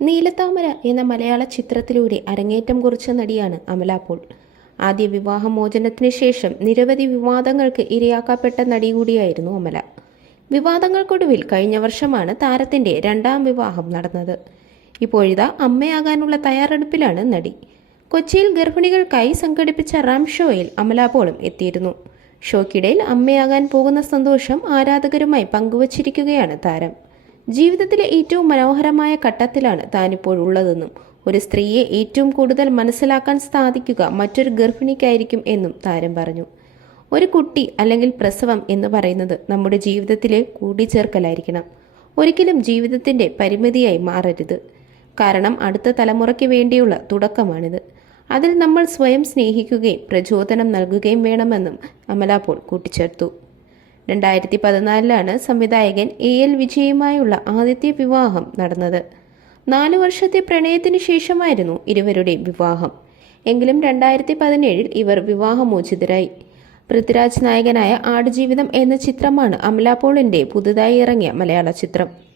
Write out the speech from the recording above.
നീലത്താമര എന്ന മലയാള ചിത്രത്തിലൂടെ അരങ്ങേറ്റം കുറിച്ച നടിയാണ് അമല പോൾ. ആദ്യ വിവാഹമോചനത്തിന് ശേഷം നിരവധി വിവാദങ്ങൾക്ക് ഇരയാക്കപ്പെട്ട നടി കൂടിയായിരുന്നു അമല. വിവാദങ്ങൾക്കൊടുവിൽ കഴിഞ്ഞ വർഷമാണ് താരത്തിന്റെ രണ്ടാം വിവാഹം നടന്നത്. ഇപ്പോഴിതാ അമ്മയാകാനുള്ള തയ്യാറെടുപ്പിലാണ് നടി. കൊച്ചിയിൽ ഗർഭിണികൾക്കായി സംഘടിപ്പിച്ച റാം ഷോയിൽ അമല പോളും എത്തിയിരുന്നു. ഷോക്കിടയിൽ അമ്മയാകാൻ പോകുന്ന സന്തോഷം ആരാധകരുമായി പങ്കുവച്ചിരിക്കുകയാണ് താരം. ജീവിതത്തിലെ ഏറ്റവും മനോഹരമായ ഘട്ടത്തിലാണ് താനിപ്പോഴുള്ളതെന്നും ഒരു സ്ത്രീയെ ഏറ്റവും കൂടുതൽ മനസ്സിലാക്കാൻ സാധിക്കുക മറ്റൊരു ഗർഭിണിക്കായിരിക്കും എന്നും താരം പറഞ്ഞു. ഒരു കുട്ടി അല്ലെങ്കിൽ പ്രസവം എന്ന് പറയുന്നത് നമ്മുടെ ജീവിതത്തിലെ കൂടിച്ചേർക്കലായിരിക്കണം. ഒരിക്കലും ജീവിതത്തിന്റെ പരിമിതിയായി മാറരുത്. കാരണം അടുത്ത തലമുറയ്ക്ക് വേണ്ടിയുള്ള തുടക്കമാണിത്. അതിൽ നമ്മൾ സ്വയം സ്നേഹിക്കുകയും പ്രചോദനം നൽകുകയും വേണമെന്നും അമലാപോൾ കൂട്ടിച്ചേർത്തു. രണ്ടായിരത്തി പതിനാലിലാണ് സംവിധായകൻ എ എൽ വിജയുമായുള്ള ആദ്യത്തെ വിവാഹം നടന്നത്. നാലു വർഷത്തെ പ്രണയത്തിന് ശേഷമായിരുന്നു ഇരുവരുടെ വിവാഹം. എങ്കിലും രണ്ടായിരത്തി പതിനേഴിൽ ഇവർ വിവാഹമോചിതരായി. പൃഥ്വിരാജ് നായകനായ ആടുജീവിതം എന്ന ചിത്രമാണ് അമലാപോളിന്റെ പുതുതായി ഇറങ്ങിയ മലയാള ചിത്രം.